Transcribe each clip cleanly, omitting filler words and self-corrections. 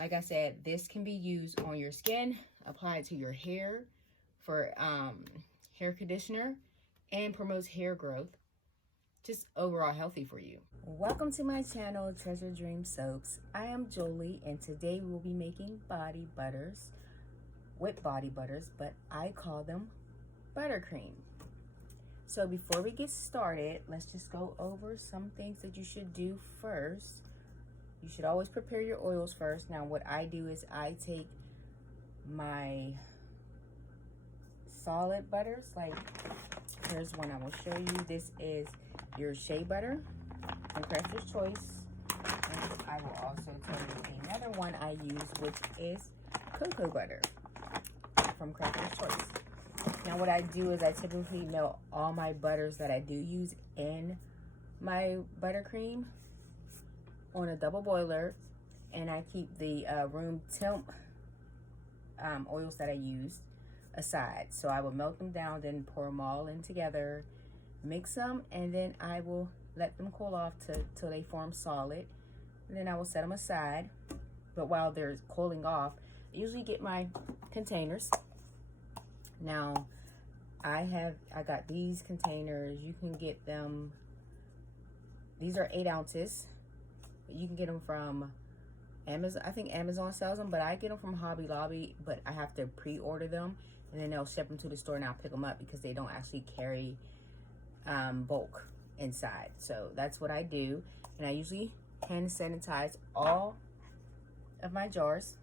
Like I said, this can be used on your skin, applied to your hair for hair conditioner, and promotes hair growth. Just overall healthy for you. Welcome to my channel, Treasure Dream Soaps. I am Jolie, and today we will be making body butters, with body butters, but I call them buttercream. So before we get started, let's just go over some things that you should do first. You should always prepare your oils first. Now what I do is I take my solid butters, like here's one I will show you. This is your shea butter from Crafter's Choice. And I will also tell you another one I use, which is cocoa butter from Crafter's Choice. Now what I do is I typically melt all my butters that I do use in my buttercream on a double boiler, and I keep the room temp oils that I use aside. So I will melt them down, then pour them all in together, mix them, and then I will let them cool off till they form solid, and then I will set them aside. But while they're cooling off, I usually get my containers. Now I got these containers. You can get them, these are 8 ounces. You can get them from Amazon. I think Amazon sells them, but I get them from Hobby Lobby, but I have to pre-order them, and then they'll ship them to the store and I'll pick them up because they don't actually carry bulk inside. So that's what I do. And I usually hand sanitize all of my jars,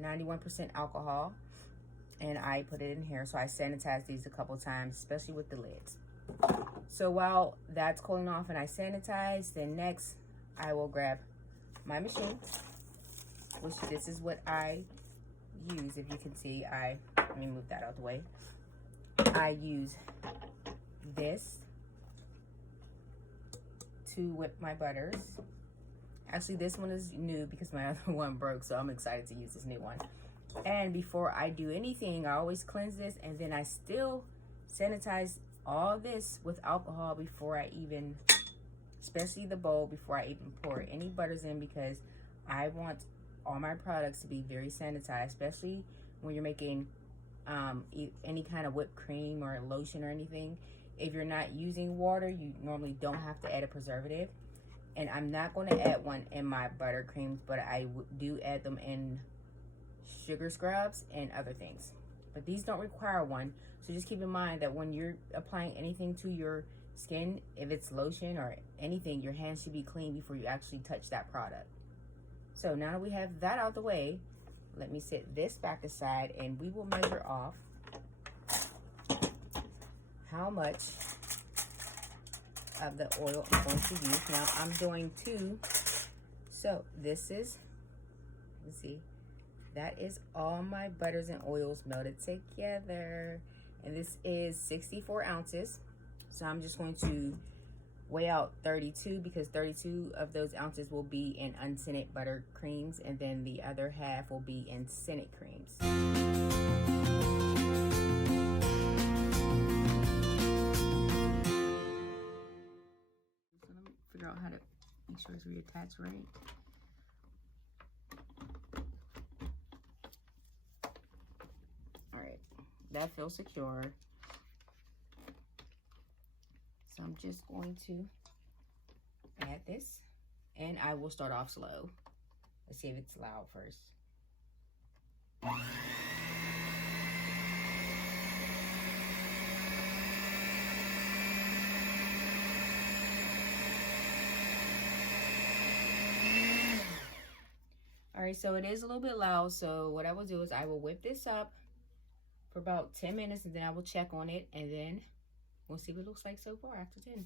91% alcohol, and I put it in here. So I sanitize these a couple times, especially with the lids. So while that's cooling off and I sanitize, then next I will grab my machine, which this is what I use. If you can see, let me move that out of the way. I use this to whip my butters. Actually, this one is new because my other one broke, so I'm excited to use this new one. And before I do anything, I always cleanse this, and then I still sanitize all this with alcohol before I even, especially the bowl, before I even pour any butters in, because I want all my products to be very sanitized, especially when you're making any kind of whipped cream or lotion or anything. If you're not using water, you normally don't have to add a preservative. And I'm not going to add one in my buttercreams, but I do add them in sugar scrubs and other things. But these don't require one. So just keep in mind that when you're applying anything to your skin, if it's lotion or anything, your hands should be clean before you actually touch that product. So now that we have that out of the way, let me set this back aside and we will measure off how much of the oil I'm going to use. Now I'm doing 2. So this is, let's see, that is all my butters and oils melted together. And this is 64 ounces. So I'm just going to weigh out 32, because 32 of those ounces will be in unscented butter creams, and then the other half will be in scented creams. So let me figure out how to make sure it's reattached right. All right, that feels secure. So I'm just going to add this, and I will start off slow. Let's see if it's loud first. All right, so it is a little bit loud. So what I will do is I will whip this up for about 10 minutes, and then I will check on it, and then we'll see what it looks like so far after 10.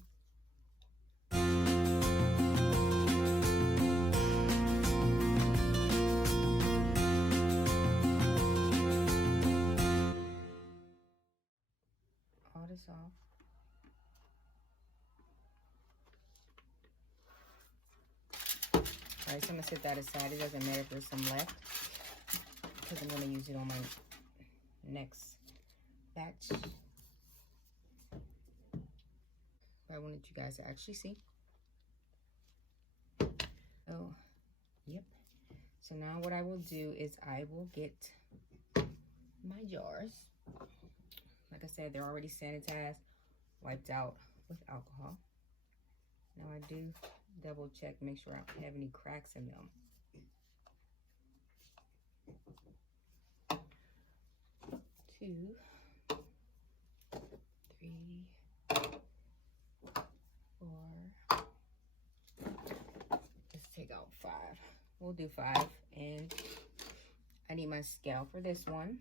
All this off. All right, so I'm gonna set that aside. It doesn't matter if there's some left, because I'm gonna use it on my next batch. I wanted you guys to actually see. Oh, yep. So now what I will do is I will get my jars. Like I said, they're already sanitized, wiped out with alcohol. Now I do double check, make sure I don't have any cracks in them. 2, 3, 4. Let's take out 5. We'll do 5. And I need my scale for this one.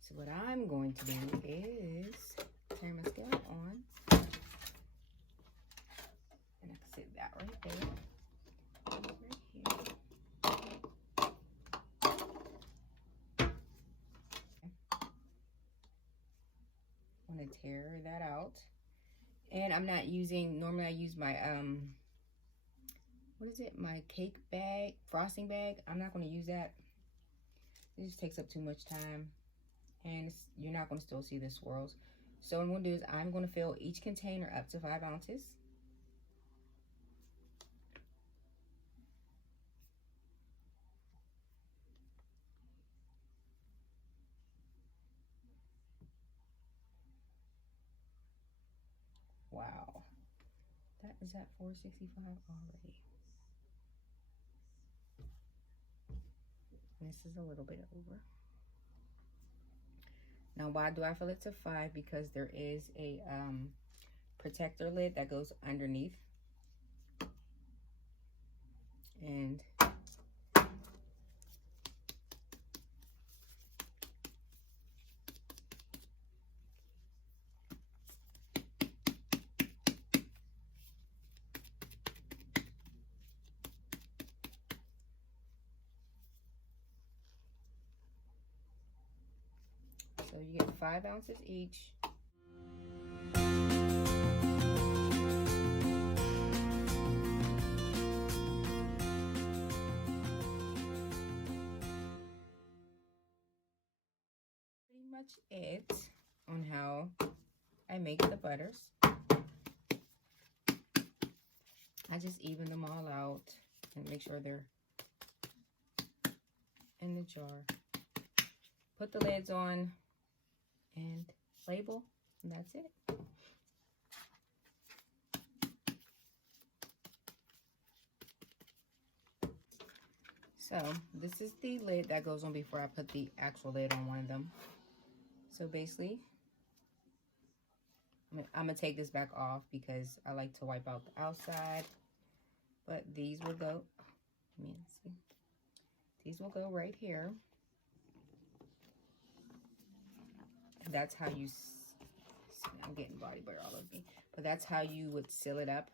So what I'm going to do is turn my scale on. And I can sit that right there. Right here. I'm going to tear that out. And I'm not using, normally I use my, what is it? My cake bag, frosting bag. I'm not going to use that. It just takes up too much time. And you're not going to still see the swirls. So what I'm going to do is I'm going to fill each container up to 5 ounces. Wow. That is at 465 already. And this is a little bit over. Now, why do I fill it to 5? Because there is a protector lid that goes underneath. And so you get 5 ounces each. Pretty much it on how I make the butters. I just even them all out and make sure they're in the jar. Put the lids on and label, and that's it. So this is the lid that goes on before I put the actual lid on one of them. So basically, I'm gonna take this back off because I like to wipe out the outside. But these will go, see, these will go right here. That's how you, I'm getting body butter all over me, but that's how you would seal it up.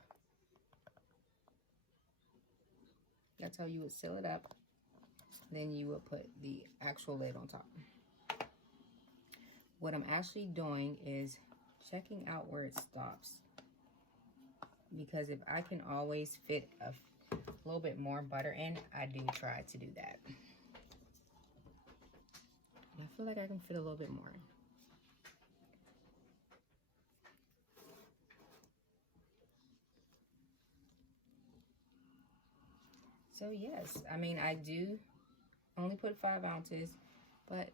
That's how you would seal it up. Then you would put the actual lid on top. What I'm actually doing is checking out where it stops. Because if I can always fit a little bit more butter in, I do try to do that. And I feel like I can fit a little bit more in. So yes, I mean, I do only put 5 ounces, but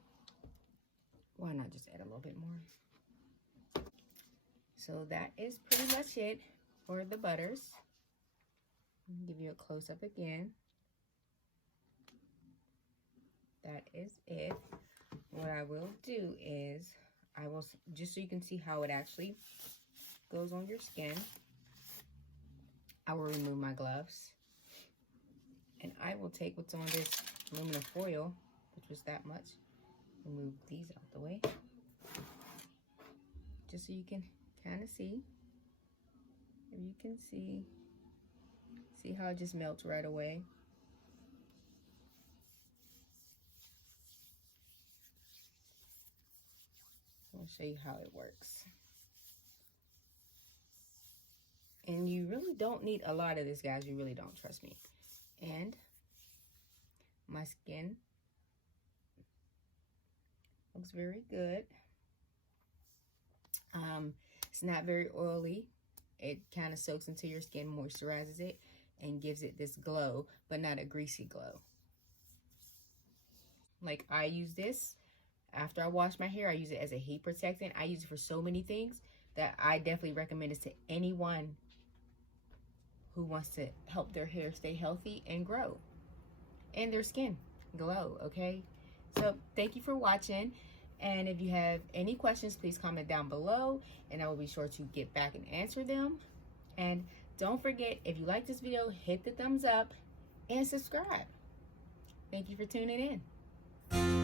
why not just add a little bit more? So that is pretty much it for the butters. I'll give you a close-up again. That is it. What I will do is, I will, just so you can see how it actually goes on your skin, I will remove my gloves. And I will take what's on this aluminum foil, which was that much, and move these out the way. Just so you can kind of see. If you can see how it just melts right away. I'll show you how it works. And you really don't need a lot of this, guys. You really don't, trust me. And my skin looks very good. It's not very oily. It kind of soaks into your skin, moisturizes it. and gives it this glow, but not a greasy glow. Like, I use this after I wash my hair. I use it as a heat protectant. I use it for so many things that I definitely recommend this to anyone who wants to help their hair stay healthy and grow, and their skin glow, okay? So thank you for watching, and if you have any questions, please comment down below, and I will be sure to get back and answer them. And don't forget, if you like this video, hit the thumbs up and subscribe. Thank you for tuning in.